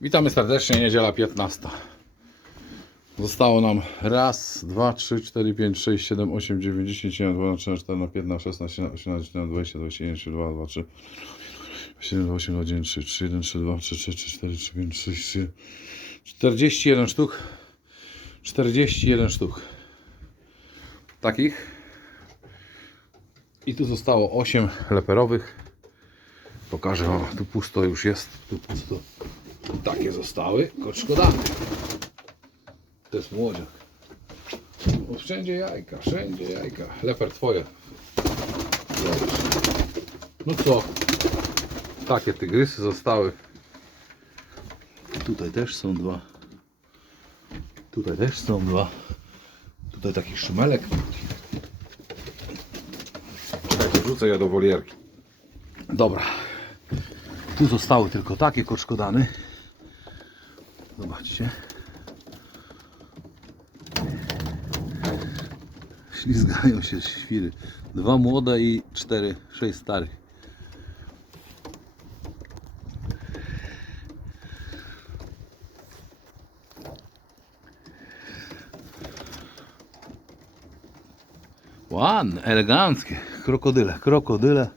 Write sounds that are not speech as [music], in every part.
Witamy serdecznie, niedziela 15. Zostało nam raz, dwa, trzy, cztery, pięć, sześć, siedem, osiem, dziewięć, dziesięć, jeden, dwa, trzy, cztery, piętnaście, szesnaście, osiemnaście, dziewiętnaście, dwadzieścia, dwadzieścia jeden, trzy, dwa, dwa, trzy, siedem, osiem, dwa, dziewięć, trzy, trzy, jeden, trzy, dwa, trzy, trzy, trzy, cztery, trzy, pięć, sześć, trzy, czterdzieści jeden sztuk. Czterdzieści jeden sztuk. Takich. I tu zostało 8 leperowych. Pokażę wam, tu pusto już jest, tu pusto. Takie zostały, choć szkoda. To jest młodziak. O, wszędzie jajka, wszędzie jajka. Leper twoje. No co? Takie tygrysy zostały. Tutaj też są dwa. Tutaj też są dwa. Tutaj taki szymelek. Czekaj, to wrzucę ja do wolierki. Dobra. Tu zostały tylko takie koczkodany. Zobaczcie. Ślizgają się świry. Dwa młode i cztery, sześć starych. Ładne, eleganckie. Krokodyle, krokodyle.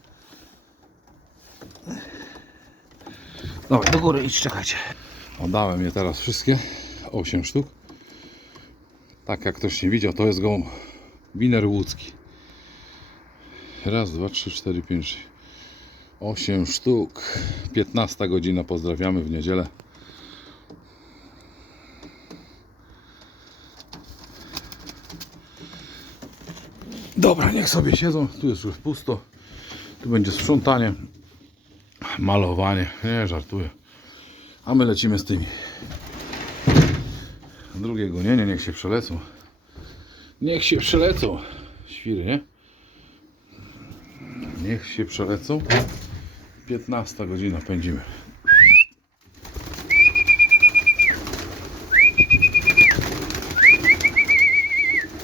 Dobra, do góry idź, czekajcie. Oddałem je teraz wszystkie. 8 sztuk. Tak jak ktoś nie widział, to jest gołąb winer łódzki. Raz, dwa, trzy, cztery, pięć. 8 sztuk. 15 godzina. Pozdrawiamy w niedzielę. Dobra, niech sobie siedzą. Tu jest już pusto. Tu będzie sprzątanie, malowanie. Nie, żartuję. A my lecimy z tymi. Drugie gonienie, niech się przelecą. Niech się przelecą. Świry, nie? Niech się przelecą. 15 godzina pędzimy.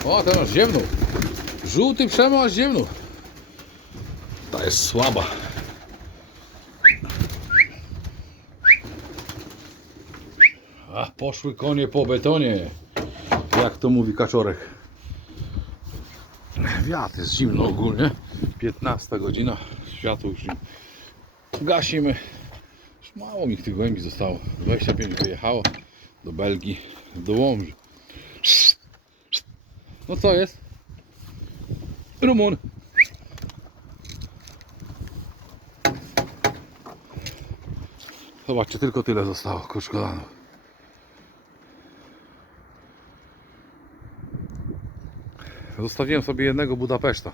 O, ten aż ziewnął. Żółty przemo aż. Ta jest słaba. A, poszły konie po betonie. Jak to mówi kaczorek. Wiatr jest zimno ogólnie. 15 godzina. Światło już im gasimy. Już mało mi tych głębi zostało. 25 wyjechało do Belgii, do Łomży. No co jest? Rumun. Zobaczcie, tylko tyle zostało koszkodanów. Zostawiłem sobie jednego Budapeszta.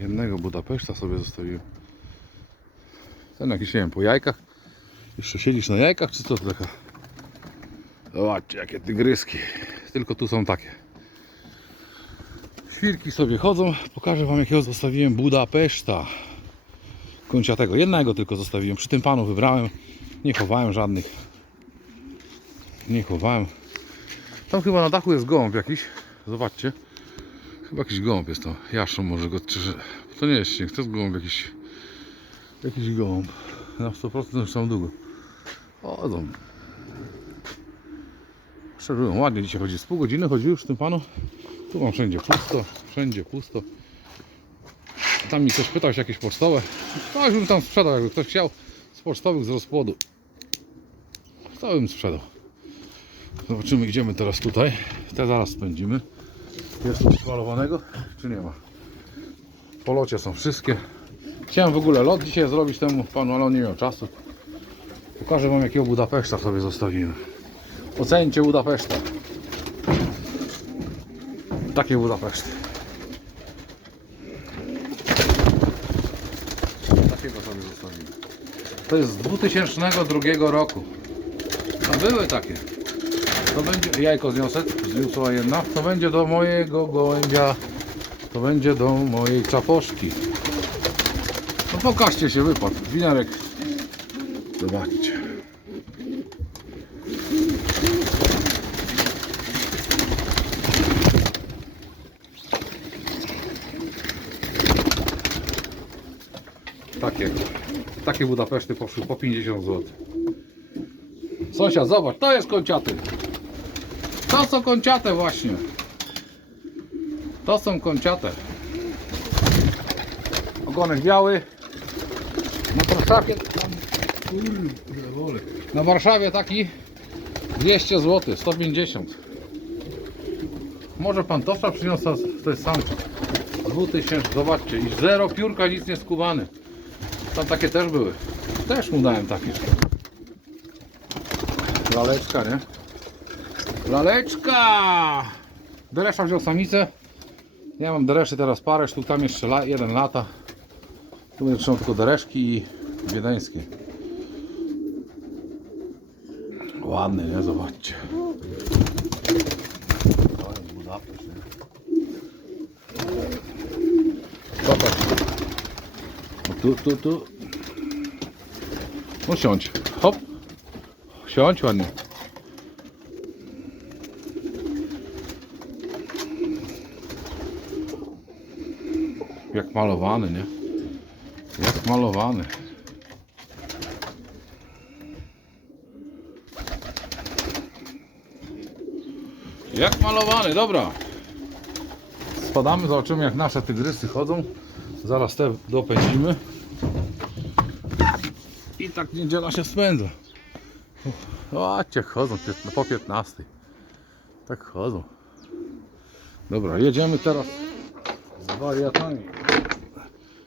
Jednego Budapeszta sobie zostawiłem. Ten jakiś, nie wiem, po jajkach. Jeszcze siedzisz na jajkach, czy co to taka? Zobaczcie, jakie tygryski. Tylko tu są takie. Świrki sobie chodzą. Pokażę Wam, jakiego zostawiłem Budapeszta. Kończatego. Jednego tylko zostawiłem. Przy tym panu wybrałem. Nie chowałem żadnych. Nie chowałem. Tam chyba na dachu jest gołąb jakiś. Zobaczcie. Chyba jakiś gołąb jest to. Jaszą może go czy To nie jest śnieg, to jest gołąb jakiś. Jakiś gołąb. Na 100% już tam długo. O, to Szerują ładnie dzisiaj chodzi. Z pół godziny chodzi już w tym panu. Tu mam wszędzie pusto, wszędzie pusto. Tam mi ktoś pytał się jakieś pocztowe. Już bym tam sprzedał, jakby ktoś chciał z pocztowych z rozpłodu. To bym sprzedał. Zobaczymy, gdzie my teraz tutaj. Te zaraz spędzimy. Jest coś malowanego, czy nie ma? Po locie są wszystkie. Chciałem w ogóle lot dzisiaj zrobić temu panu, ale on nie miał czasu. Pokażę wam jakiego Budapeszta sobie zostawiłem. Ocencie Budapeszta. Takie Budapeszt. Takiego sobie zostawiłem. To jest z 2002 roku. A były takie. To będzie jajko zniosę, zniosła jedna. To będzie do mojego gołębia. To będzie do mojej czaposzki. No pokażcie się wypadł. Winarek. Zobaczcie. Takie, takie Budapeszty poszły po 50 zł. Sąsiad, zobacz, to jest konciaty. To są konciate właśnie. To są konciate. Ogonek biały. Na Warszawie. Na Warszawie taki 200 zł, 150. Może pan Tosza przyniósł, to jest samczyk. 2000, zobaczcie, i zero piórka, nic nie skubany. Tam takie też były. Też mu dałem takie. Laleczka, nie? Laleczka! Deresza wziął samicę. Ja mam dereszy teraz parę sztuk, tam jeszcze la, jeden lata. Tu będę trzymał tylko dereszki i wiedeńskie. Ładny, nie? Zobaczcie. Zobacz. No tu, tu, tu. No siądź. Hop. Siądź ładnie. Jak malowany, nie? Jak malowany. Jak malowany, dobra. Spadamy, zobaczymy jak nasze tygrysy chodzą. Zaraz te dopędzimy. I tak niedziela się spędza. Zobaczcie, chodzą piętna- po 15. Tak chodzą. Dobra, jedziemy teraz z wariatami.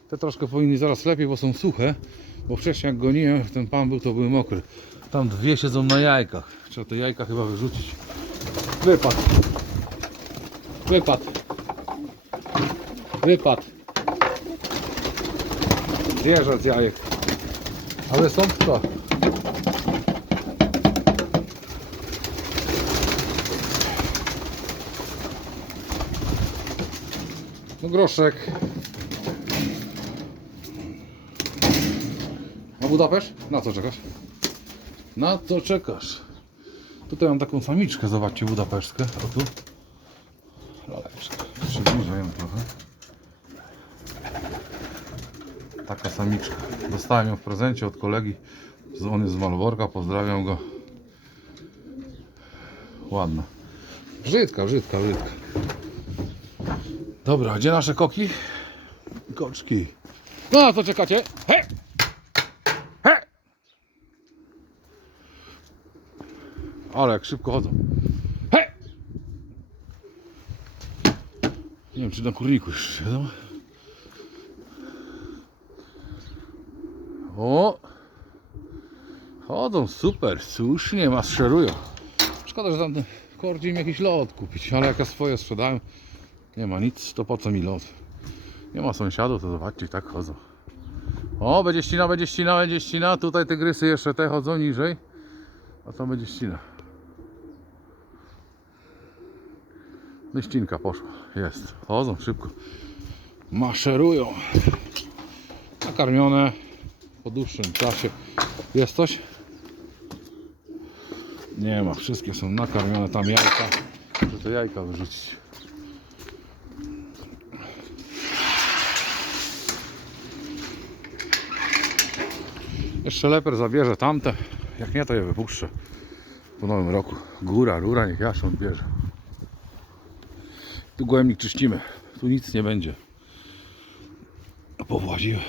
Te troszkę powinny zaraz lepiej, bo są suche. Bo wcześniej jak goniłem, ten pan był, to były mokry. Tam dwie siedzą na jajkach. Trzeba te jajka chyba wyrzucić. Wypad. Wypad. Wypad. Zjeżdża z jajek. Ale są to. No groszek. Na Budapeszt? Na co czekasz? Na co czekasz? Tutaj mam taką samiczkę, zobaczcie, budapesztkę. O tu. Laleczka. Przybliżę ją trochę. Taka samiczka. Dostałem ją w prezencie od kolegi. On jest z Malworka, pozdrawiam go. Ładna. Brzydka, brzydka, brzydka. Dobra, gdzie nasze koki? Koczki. No na co czekacie? He! Ale jak szybko chodzą. He! Nie wiem, czy na kurniku już siedzą. O! Chodzą super, słusznie maszerują. Szkoda, że tamten kordzie im jakiś lot kupić, ale jak ja swoje sprzedałem, nie ma nic, to po co mi lot? Nie ma sąsiadów, to zobaczcie, tak chodzą. O, będzie ścina, będzie ścina, będzie ścina. Tutaj tygrysy jeszcze te chodzą niżej. A tam będzie ścina. No i ścinka poszła. Jest. Chodzą szybko. Maszerują. Nakarmione po dłuższym czasie. Jest coś? Nie ma. Wszystkie są nakarmione. Tam jajka. Muszę te jajka wyrzucić. Jeszcze leper zabierze tamte. Jak nie, to je wypuszczę. Po nowym roku. Góra, rura, niech jaszą bierze. Tu gołębnik czyścimy. Tu nic nie będzie. Powłaziłem.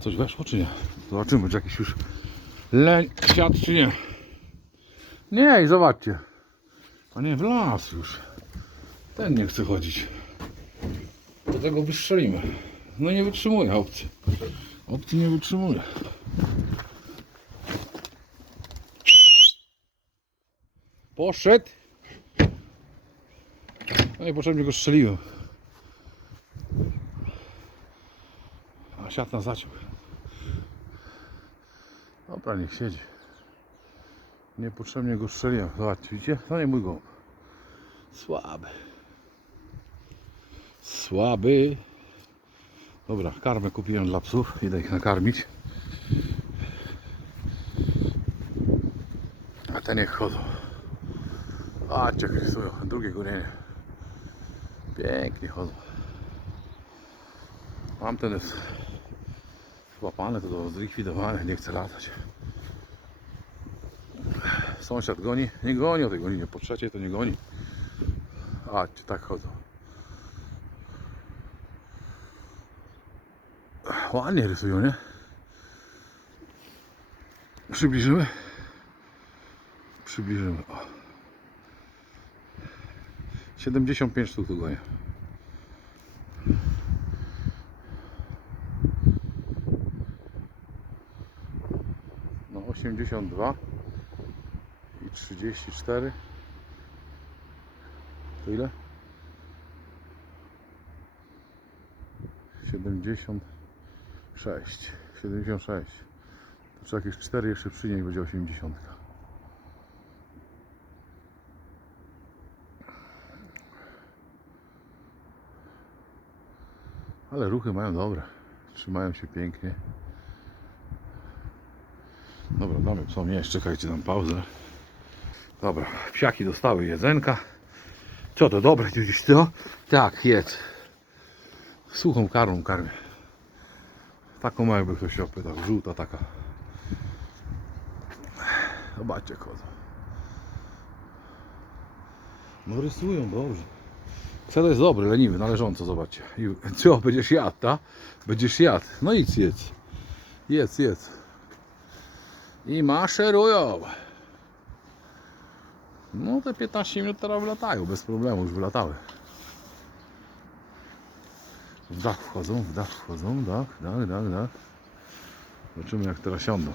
Coś weszło czy nie? Zobaczymy, czy jakiś już leń siadł czy nie. Nie, i zobaczcie. A nie, w las już. Ten nie chce chodzić. Do tego wystrzelimy. No nie wytrzymuje opcji. Opcji nie wytrzymuje. Poszedł. No i potrzebnie go strzeliłem. A siat na zaciąg. Dobra, niech siedzi. Niepotrzebnie go strzeliłem. Zobaczcie, widzicie? To nie mój gołąb. Słaby. Słaby. Dobra, karmę kupiłem dla psów. Idę ich nakarmić. A te niech chodzą. Jak rysują. Drugie górnienie. Pięknie chodzą. Tamten jest złapany, to do nie chce latać. Sąsiad goni, nie goni o tej godzinie, po trzeciej to nie goni. A, tak chodzą. Ładnie rysują, nie? Przybliżymy? Przybliżymy. O. 75 sztuk tu gonię. No 82 i 34 to ile? 76 76 to trzeba jakieś 4 jeszcze przynieść będzie 80 ale ruchy mają dobre trzymają się pięknie Dobra, damy psom jeść, czekajcie nam pauzę. Dobra, psiaki dostały jedzenka. Co to dobre, gdzieś to? Tak, jedz. Suchą karmą karmię. Taką małą by ktoś się opytał, żółta taka. Zobaczcie chodzą. No rysują dobrze. Cel jest dobry, leniwy, należąco, zobaczcie. I co, będziesz jadł, ta? Będziesz jadł. No idź jedz. Jedz, jedz i maszerują. No te 15 minut teraz wylatają, bez problemu już wylatały. W dach wchodzą, w dach wchodzą, dach, dach, dach, dach. Zobaczymy jak teraz siądą.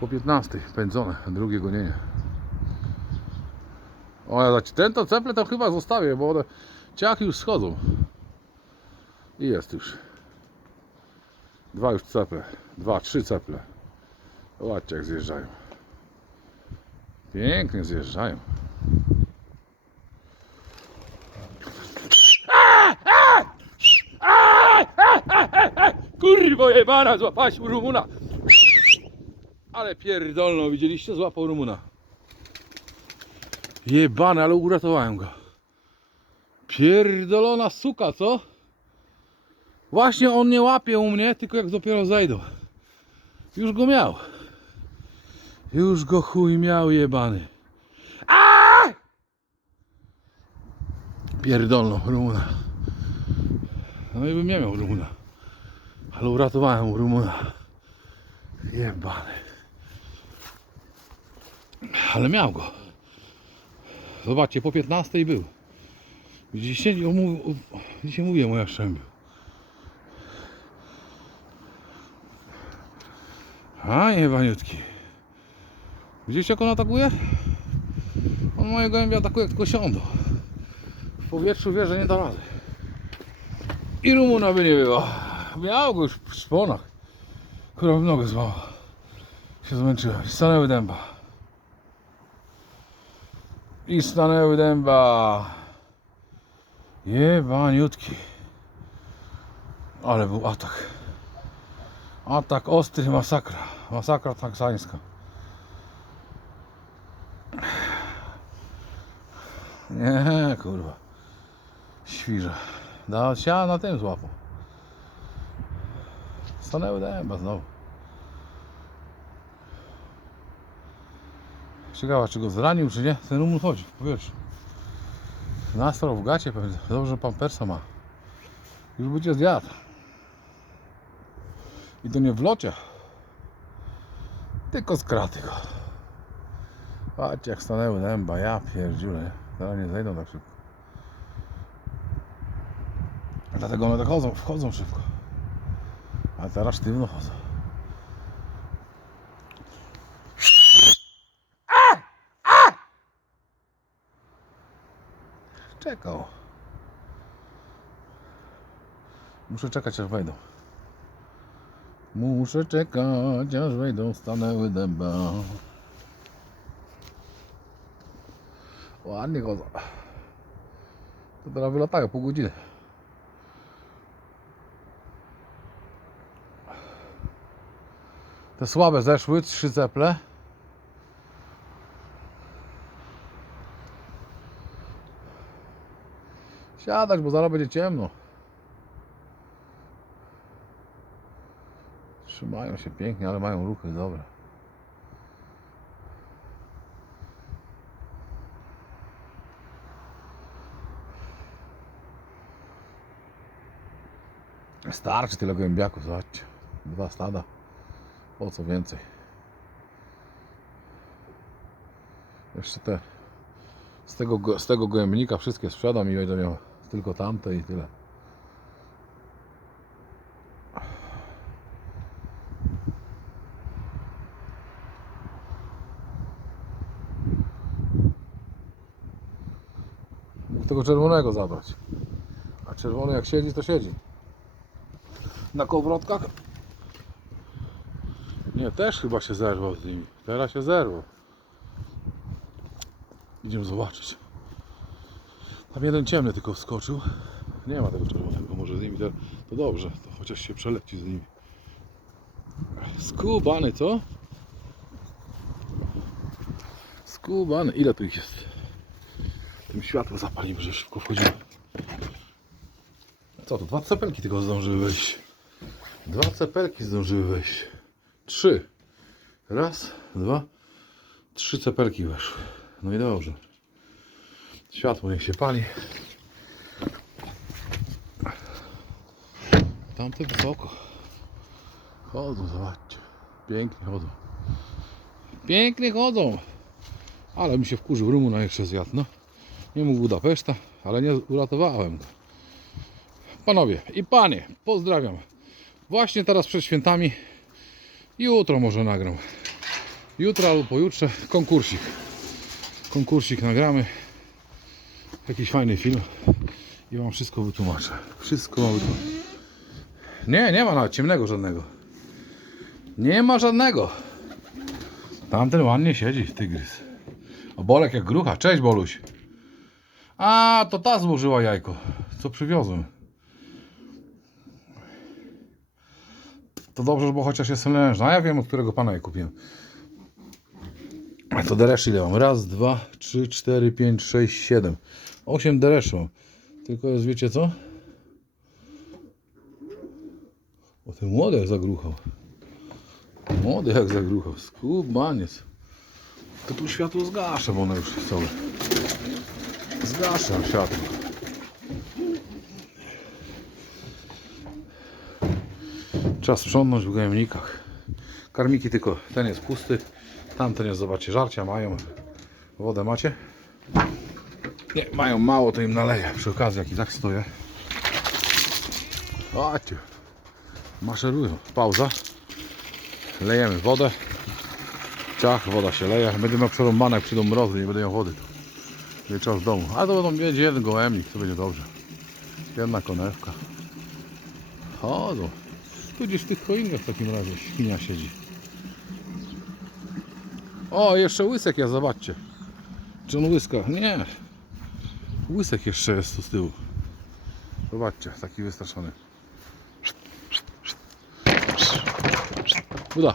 Po 15 pędzone, drugie gonienie. O, ja ten to ceple to chyba zostawię, bo one ciach już schodzą. I jest już. Dwa już ceple. Dwa, trzy ceple. Zobaczcie jak zjeżdżają. Pięknie zjeżdżają. Kurwo jebana, złapałaś Rumuna. Ale pierdolno, widzieliście? Złapał Rumuna. Jebany, ale uratowałem go. Pierdolona suka, co? Właśnie on nie łapie u mnie, tylko jak dopiero zejdą. Już go miał. Już go chuj miał jebany. A! Pierdolną Rumuna. No i bym nie miał Rumuna. Ale uratowałem Rumuna. Jebany. Ale miał go. Zobaczcie, po 15 był. O, o, dzisiaj mówię moja szczębiu. A, jebaniutki. Widzisz jak on atakuje? On mojego gołębia atakuje jak tylko siądą. W powietrzu wie, że nie da rady. I Rumuna by nie było. Miał go już w szponach. Która w nogę złamała. Się zmęczyłem. I stanęły dęba. I stanęły dęba. Jebaniutki. Ale był atak. Atak ostry, masakra. Masakra taksańska. Nie, kurwa. Świrze. Da się na tym złapał. Stanęły dęba znowu. Ciekawa, czy go zranił, czy nie? Ten rumun chodzi w powietrzu. Nastrał w gacie pewnie. Dobrze, pan Persa ma. Już będzie zjadł. I to nie w locie. Tylko z kraty go. Patrzcie jak stanęły dęba, ja pierdziule. Zaraz nie zejdą tak szybko. Dlatego one tak chodzą, wchodzą szybko. A teraz sztywno chodzą. Czekał. Muszę czekać aż wejdą. Muszę czekać aż wejdą stanęły dęba. Ładnie chodzą. To teraz wylatają pół godziny. Te słabe zeszły, trzy ceple. Siadać, bo zaraz będzie ciemno. Trzymają się pięknie, ale mają ruchy dobre. Starczy tyle gołębiaków, zobaczcie. Dwa stada. Po co więcej? Jeszcze te z tego, go- z tego gołębnika wszystkie sprzedam i będę miał tylko tamte i tyle. Mógł tego czerwonego zabrać. A czerwony jak siedzi, to siedzi. Na kołowrotkach? Nie, też chyba się zerwał z nimi. Teraz się zerwał. Idziemy zobaczyć. Tam jeden ciemny tylko wskoczył. Nie ma tego czerwonego. Może z nimi to, to dobrze. To chociaż się przeleci z nimi. Skubany, co? Skubany. Ile tu ich jest? Tym światło zapalimy, że szybko wchodzimy. Co to? Dwa cepelki tylko zdążyły wejść. Dwa cepelki zdążyły wejść. Trzy. Raz, dwa, trzy cepelki weszły. No i dobrze. Światło niech się pali. Tamte wysoko. Chodzą, zobaczcie. Pięknie chodzą. Pięknie chodzą. Ale mi się wkurzył Rumuna jeszcze zjadł. No. Nie mógł Budapeszta, ale nie uratowałem go. Panowie i panie, pozdrawiam. Właśnie teraz przed świętami. Jutro może nagram. Jutro albo pojutrze konkursik. Konkursik nagramy. Jakiś fajny film. I wam wszystko wytłumaczę. Wszystko wytłumaczę. Nie, nie ma nawet ciemnego żadnego. Nie ma żadnego. Tamten ładnie siedzi, tygrys. O Bolek jak grucha. Cześć Boluś. A, to ta złożyła jajko. Co przywiozłem. To dobrze, bo chociaż jestem lężny. A ja wiem, od którego pana je kupiłem. A to dereszy ile mam? Raz, dwa, trzy, cztery, pięć, sześć, siedem. Osiem dereszy mam. Tylko jest, wiecie co? O, ten młody jak zagruchał. Młody jak zagruchał. Skubaniec. To tu światło zgaszę, bo one już całe. Zgaszę światło. Trzeba sprzątnąć w gojemnikach. Karmiki tylko, ten jest pusty. Tamten jest, zobaczcie, żarcia mają. Wodę macie? Nie, mają mało, to im naleję. Przy okazji, jak i tak stoję. Chodźcie. Maszerują. Pauza. Lejemy wodę. Ciach, woda się leje. Będę miał przerąbane, jak przyjdą mrozy, nie będę miał wody. Nie trzeba w domu. Ale to będą mieć jeden gołębnik, to będzie dobrze. Jedna konewka. Chodzą. Tu gdzieś w tych choinkach w takim razie świnia siedzi. O, jeszcze łysek jest, zobaczcie. Czy on łyska? Nie. Łysek jeszcze jest tu z tyłu. Zobaczcie, taki wystraszony. Uda.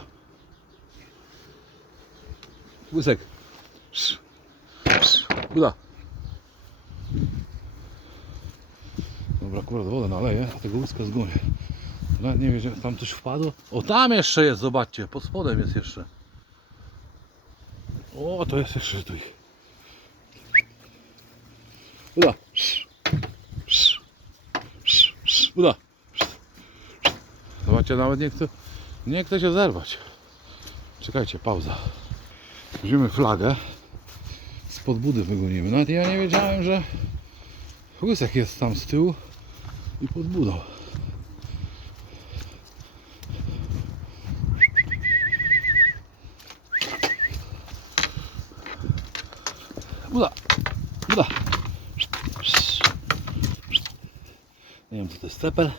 Łysek. Uda. Dobra, akurat wodę naleję, a tego łyska zgonię. Nawet nie wiem, że tam coś wpadło. O, tam jeszcze jest, zobaczcie, pod spodem jest jeszcze. O, to jest jeszcze tu ich. Uda. Uda. Zobaczcie, nawet nie chce, nie chce się zerwać. Czekajcie, pauza. Weźmiemy flagę. Spod budy wygonimy. Nawet ja nie wiedziałem, że łysek jest tam z tyłu i pod budą. Uda, uda. Nie wiem, co to jest cepel.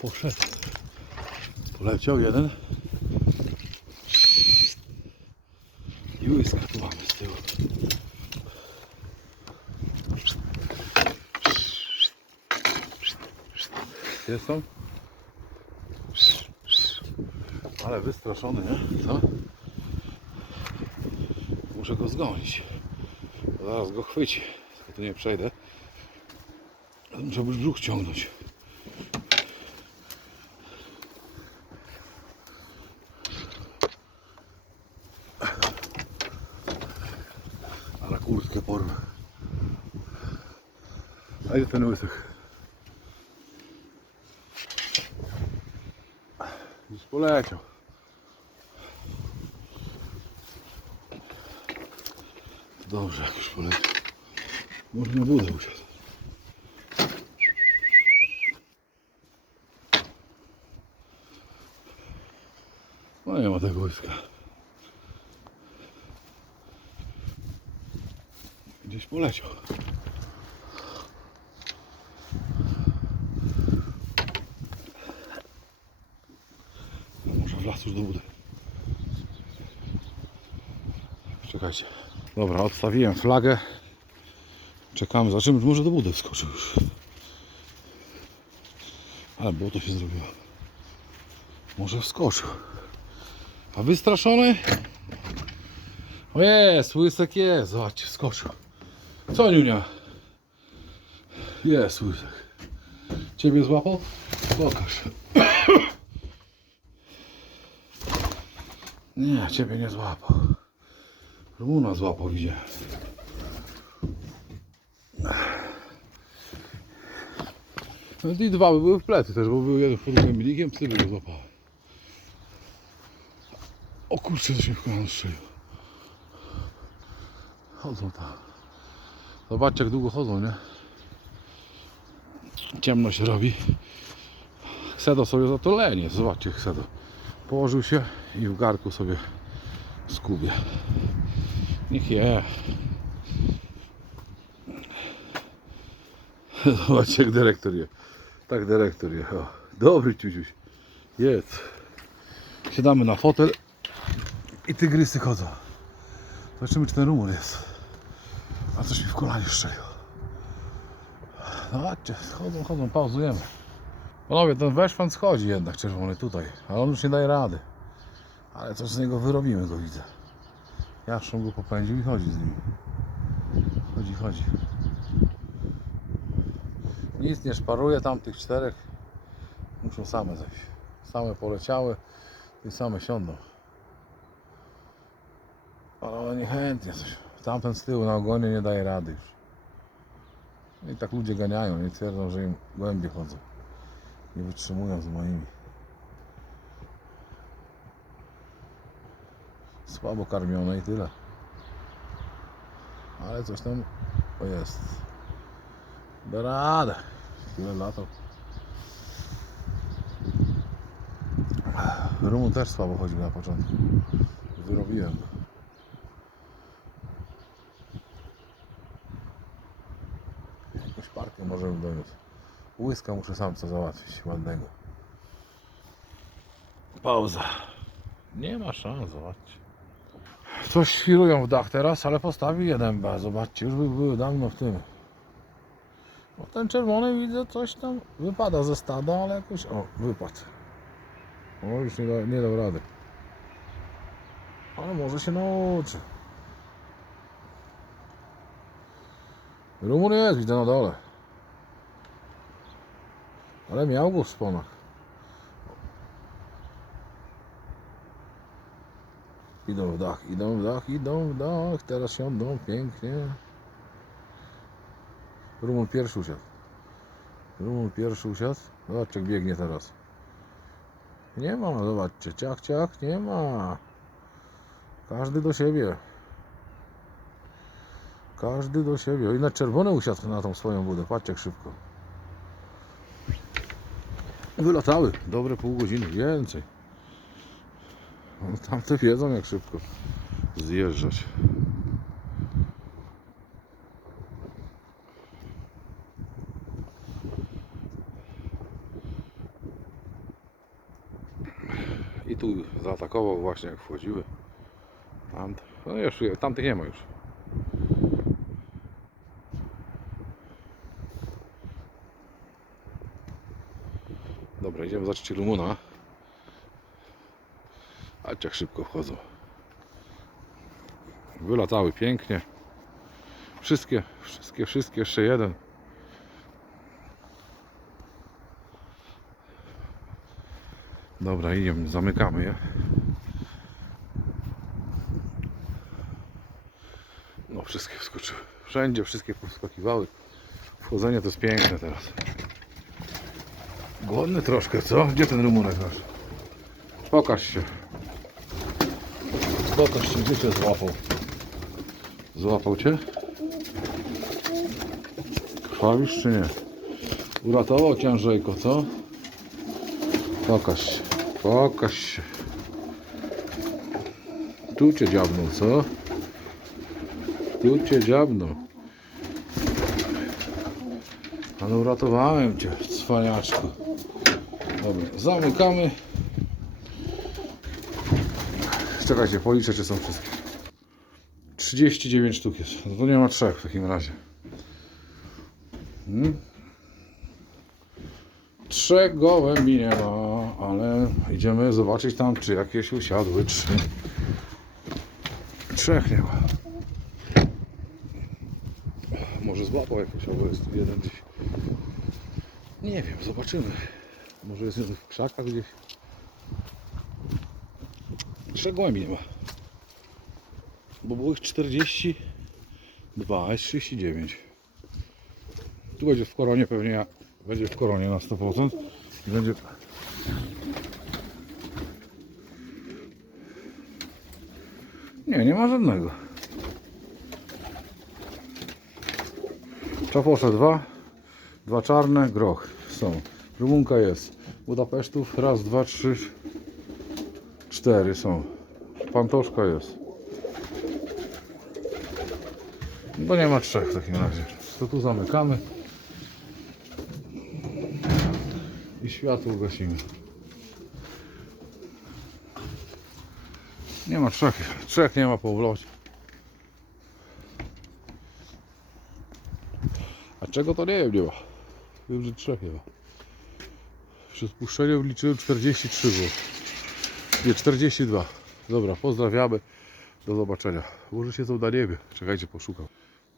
Poszedł. Poleciał jeden. I łyska tu z tyłu. Jest on? Ale wystraszony, nie? Co? Muszę go zgonić. Zaraz go chwyci. to nie przejdę. Muszę już brzuch ciągnąć. Ale kurtkę porwę. A ile ten łysych? Już poleciał. Dobrze, jak już poleciał. Może na budę usiadł. No nie ma tego łyska. Gdzieś poleciał. A Może wlazł już do budy. Czekajcie. Dobra, odstawiłem flagę. Czekamy, zobaczymy, może do budy wskoczył już. Ale było to się zrobiło. Może wskoczył. A wystraszony? O jest, łysek jest. Zobaczcie, wskoczył. Co Niunia? Jest łysek. Ciebie złapał? Pokaż. [coughs] Nie, ciebie nie złapał. Rumuna złapał, widziałem. No i dwa by były w plecy też, bo był jeden pod drugim milikiem, psy by go złapały. Kurczę, to się w kolano strzelił. Chodzą tam. Zobaczcie jak długo chodzą, nie? Ciemno się robi. Ksedo sobie za to lenie, zobaczcie Ksedo. Położył się i w garku sobie skubie. Niech je. [laughs] Zobaczcie jak dyrektor je. Tak dyrektor je. O, dobry ciuciuś. Jest. Siadamy na fotel i tygrysy chodzą. Zobaczymy czy ten rumor jest. A coś mi w kolanie strzeliło. Zobaczcie, chodzą, chodzą, pauzujemy. Panowie, ten weszwan schodzi jednak czerwony tutaj, ale on już nie daje rady. Ale coś z niego wyrobimy, go widzę. Jaszczą go popędził i chodzi z nim. Chodzi, chodzi. Nic nie szparuje tam tych czterech. Muszą same zejść. Same poleciały i same siądą. Ale one niechętnie coś. Tamten z tyłu na ogonie nie daje rady już. No I tak ludzie ganiają, nie twierdzą, że im głębie chodzą. Nie wytrzymują z moimi. Słabo karmione i tyle. Ale coś tam jest. Da radę. Tyle latał. Rumun też słabo chodził na początku. Wyrobiłem partię możemy doniósł. Łyska muszę sam co załatwić, ładnego. Pauza. Nie ma szans, zobaczcie. Coś świrują w dach teraz, ale postawi jeden B. Zobaczcie, już by były dawno w tym. No ten czerwony widzę coś tam wypada ze stada, ale jakoś. O, wypadł. O, już nie, da, nie dał rady. Ale może się nauczy. Rumun jest, widzę na dole. Ale miał go w sponach. Idą w dach, idą w dach, idą w dach. Teraz siądą pięknie. Rumun pierwszy usiadł. Rumun pierwszy usiadł. Zobaczcie jak biegnie teraz. Nie ma, zobaczcie. Ciach, ciach, nie ma. Każdy do siebie. Każdy do siebie. I na czerwone usiadł na tą swoją budę. Patrzcie jak szybko. Wylatały. Dobre pół godziny. Więcej. No, tamte wiedzą jak szybko zjeżdżać. I tu zaatakował właśnie jak wchodziły. Tamte. No już, tamtych nie ma już. Dobra, idziemy zobaczyć Rumuna. A jak szybko wchodzą. Wylatały pięknie. Wszystkie, wszystkie, wszystkie, jeszcze jeden. Dobra, idziemy, zamykamy je. No, wszystkie wskoczyły. Wszędzie wszystkie powskakiwały. Wchodzenie to jest piękne teraz. Głodny troszkę, co? Gdzie ten rumunek nasz? Pokaż się. Pokaż się, gdzie cię złapał. Złapał cię? Krwawisz czy nie? Uratował cię Andrzejko, co? Pokaż się. Pokaż się. Tu cię dziabnął, co? Tu cię dziabnął. Ale uratowałem cię, cwaniaczku. Dobra, zamykamy. Czekajcie, policzę, czy są wszystkie. 39 sztuk jest. No to nie ma trzech w takim razie. Hmm? Trzech gołębi nie ma, ale idziemy zobaczyć tam, czy jakieś usiadły. Trzy. Trzech nie ma. Może złapał jakoś, albo jest jeden. Nie wiem, zobaczymy. Może jest w krzakach gdzieś. Trzech gołębi nie ma. Bo było ich 42, a jest 39. Tu będzie w koronie pewnie, będzie w koronie na 100%. I będzie... Nie, nie ma żadnego. Czaposze dwa, dwa czarne, groch są. Rumunka jest. Budapesztów raz, dwa, trzy, cztery są. Pantoszka jest. Bo nie ma trzech w takim razie. To tu zamykamy. I światło gasimy. Nie ma trzech. Trzech nie ma po wlocie. A czego to nie wiem, nie ma. Wiem, że trzech nie ma. Przy spuszczeniu liczyłem 43 było. Nie, 42. Dobra, pozdrawiamy. Do zobaczenia. Może się to na niebie. Czekajcie, poszukam.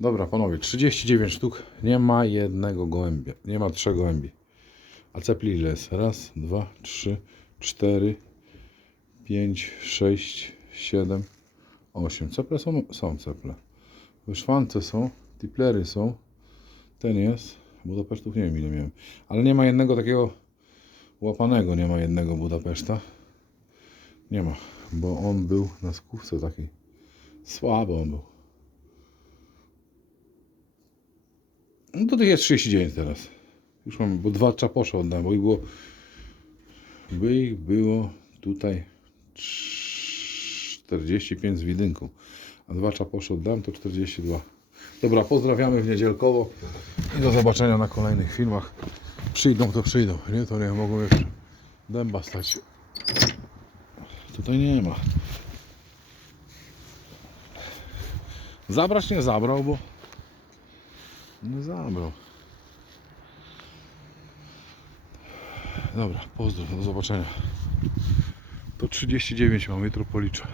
Dobra, panowie, 39 sztuk. Nie ma jednego gołębia. Nie ma trzech gołębi. A cepli ile jest? Raz, dwa, trzy, cztery, pięć, sześć, siedem, osiem. Ceple są? Są ceple. Wyszwance są. Tiplery są. Ten jest. Budapesztów nie wiem ile miałem. Ale nie ma jednego takiego łapanego. Nie ma jednego Budapeszta. Nie ma. Bo on był na skówce takiej. Słabo on był. No to jest 39 teraz. Już mam, bo dwa czaposze oddałem, bo ich było by ich było tutaj 45 z widynką. A dwa czaposze oddałem to 42. Dobra, pozdrawiamy w niedzielkowo i do zobaczenia na kolejnych filmach. Przyjdą to przyjdą, nie? To nie mogą jeszcze dęba stać. Tutaj nie ma. Zabrać nie zabrał, bo nie zabrał. Dobra, pozdro, do zobaczenia. To 39 mam, jutro policzę.